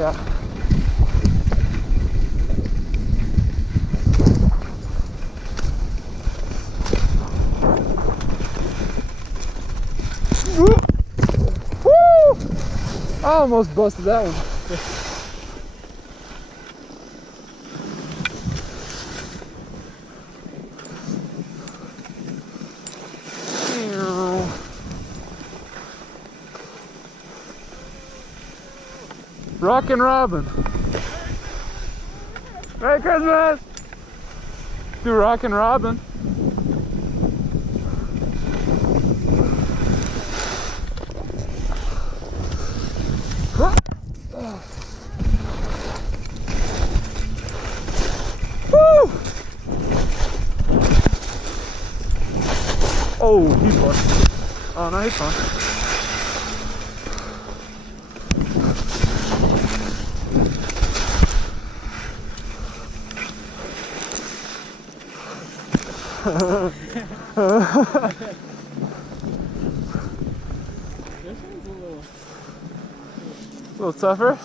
Yeah. Woo! I almost busted that one. Rockin' Robin. Merry Christmas! Do Rockin' Robin. Woo! Oh, he busted. Oh no, he's fine. This one's a little tougher.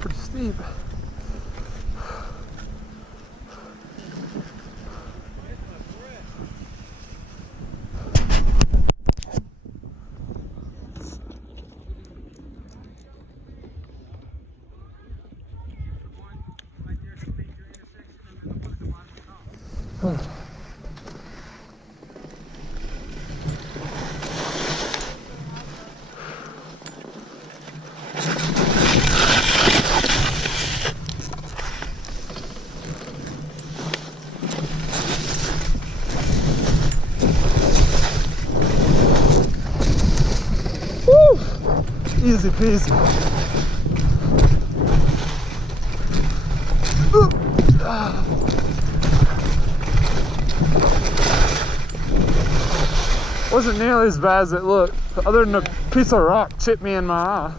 Pretty steep. Woo! Easy peasy. Wasn't nearly as bad as it looked, other than a piece of rock chipped me in my eye.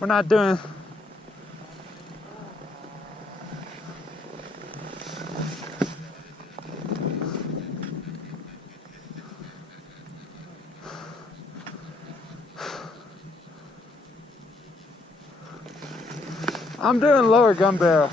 We're not doing. I'm doing lower gun barrel.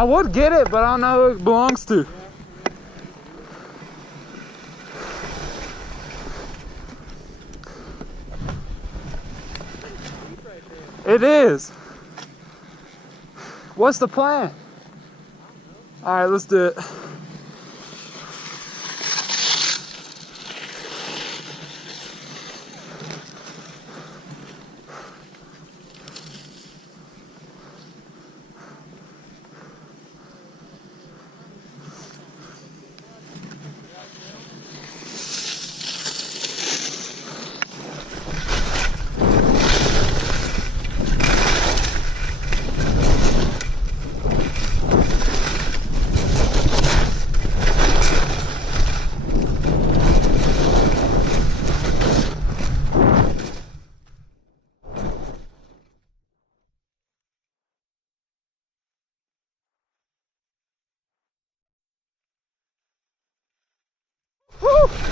I would get it, but I don't know who it belongs to. It is. What's the plan? All right, let's do it. Woo!